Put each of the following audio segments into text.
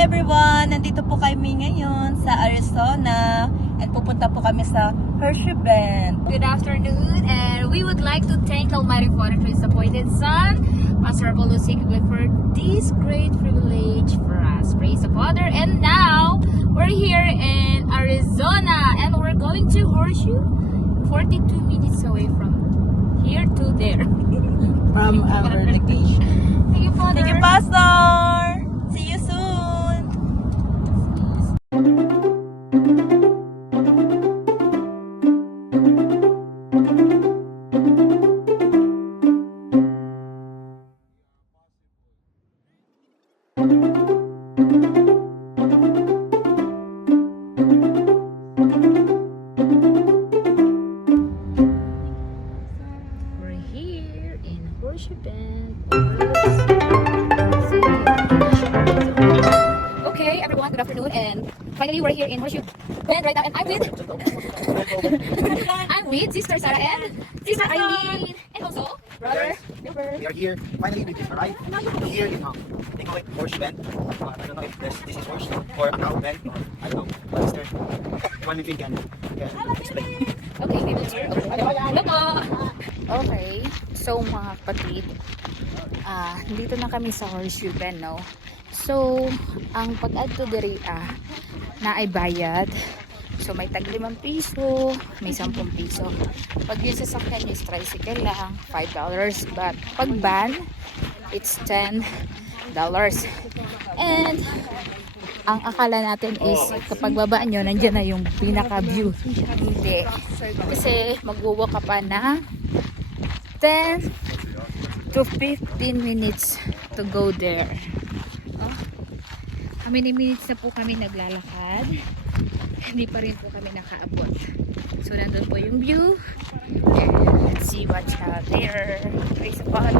everyone! Nandito po kami ngayon sa Arizona at pupunta po kami sa Hershey Bend. Good afternoon, and we would like to thank Almighty Father to His appointed Son, Pastor Apollo Sigrid, for this great privilege for us. Praise the Father. And now, we're here in Arizona, and we're going to Horseshoe, 42 minutes away from here to there. From our location. Thank you, Father. Thank you, Pastor! See you soon! We're here in Horseshoe Bend. Okay, everyone, good afternoon, and finally we're here in Horseshoe Bend right now, and I'm with Sister Sarah and Sister Eileen, and also Brother Gilbert. We are here. Finally, we just arrived here in they call it Horseshoe Bend. I don't know if this is horse or a cow bend. I don't know. But Mr. One of you can explain. Okay, we will hear. Hello po! Okay, so mga kapatid, dito na kami sa Horseshoe Bend, no? So, ang pag-add to diri na ay bayad. So, may tag 5 piso, may 10 piso. Pag yung sasakyan is tricycle lang, $5. But pag van, it's $10. And ang akala natin is kapag babaan nyo, nandyan na yung pinaka-view. Hindi. Kasi magwo-walk ka pa na 10 to 15 minutes to go there. Oh. How many minutes na po kami naglalakad? Hindi pa rin po kami nakaabot. So, nandun po yung view. And let's see what's out there. Praise the God.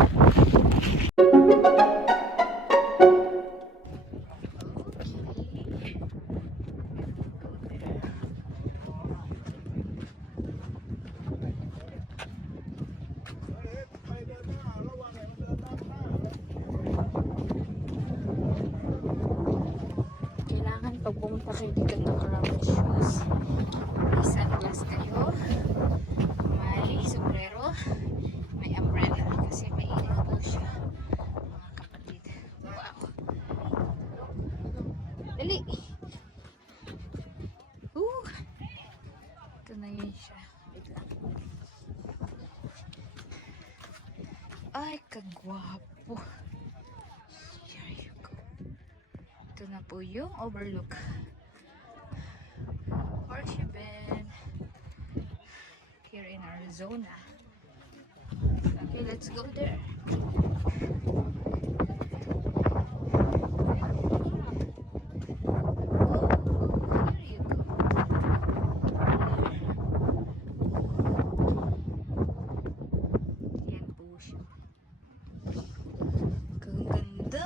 Kailangan pag pumunta kayo dito naka-rubber shoes. May sunglass kayo. May sombrero. May umbrella. Kasi mainit po siya. Mga kapatid. Wow. Dali. Ito na yun siya. Wait lang. Ay, kagwapo. Here you go. Ito na po yung overlook. Horseshoe Bend. Here in Arizona. Okay, let's go there. Oh, here you go. Yan po siya. Ang ganda.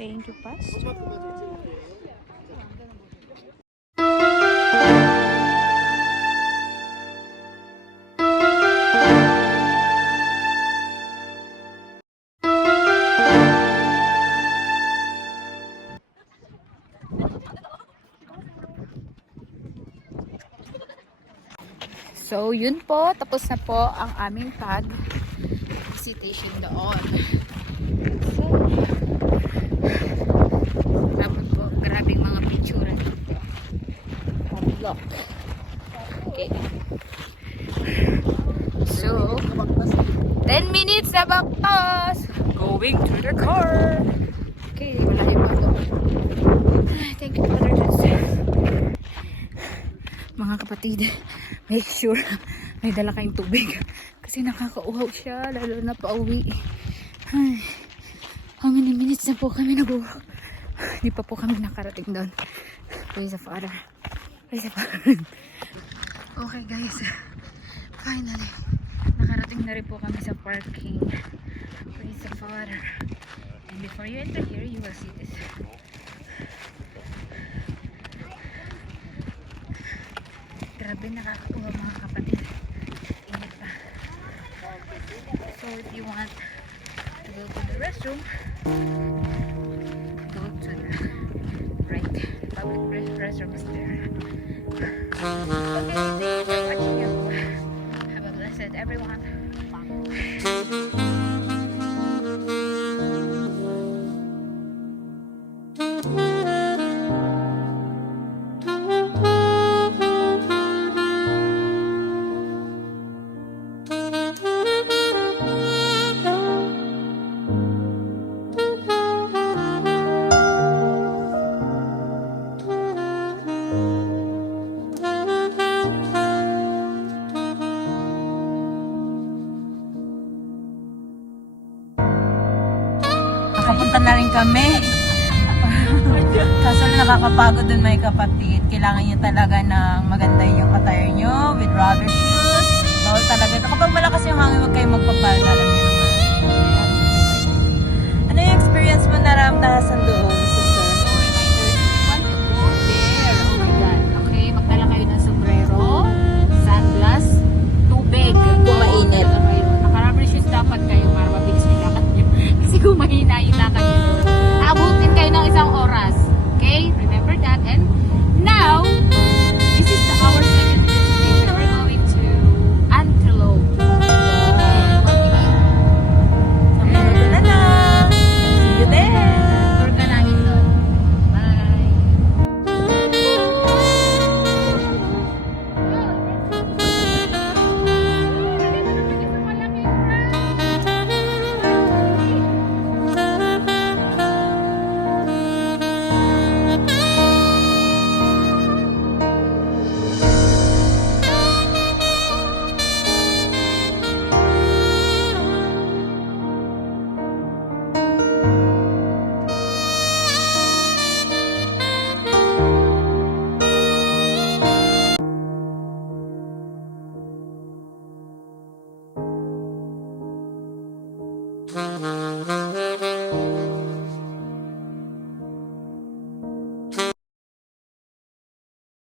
Thank you, Pastor. So, yun po. Tapos na po ang aming visitation doon. So, tapos po, grabing mga picture dito. Look. Okay. So, 10 minutes na bagpas. Going to the car. Okay, wala yung mga doon. Thank you, Father. Mga kapatid, make sure may dala kayong tubig kasi nakakauhaw siya lalo na pauwi. Ay, how many minutes na po kami nag-walk? Hindi pa po kami nakarating doon. Praise the Father. Praise the Father. Okay guys, finally, nakarating na rin po kami sa parking. Praise the Father. And before you enter here, you will see this. Grabe, nakakatuwa mga kapatid. Init pa. So if you want to go to the restroom, go to the right. Public restroom is there. Have a blessed everyone. Nakapunta na rin kami. Kaso nakakapagod dun may kapatid. Kailangan nyo talaga ng maganda yung attire nyo with rubber shoes. Bawal talaga. Kapag malakas yung hangin, huwag kayong magpapalad. Alam nyo naman. Ano yung experience mo naramdasan doon, sister? Want to go there. Oh my God. Okay, magdala kayo ng sombrero, sunglass, tubig. Kung mainit. Naka-rubber shoes dapat kayo para mabilis yung lakad nyo. Kasi kung mahina yung lakad nyo doon, abutin kayo ng isang oras. Okay? Remember that. And now, this is our second destination. We're going to Antelope. And what we eat? Ito na lang. See you there. Tour ka namin doon. Bye! Thank you.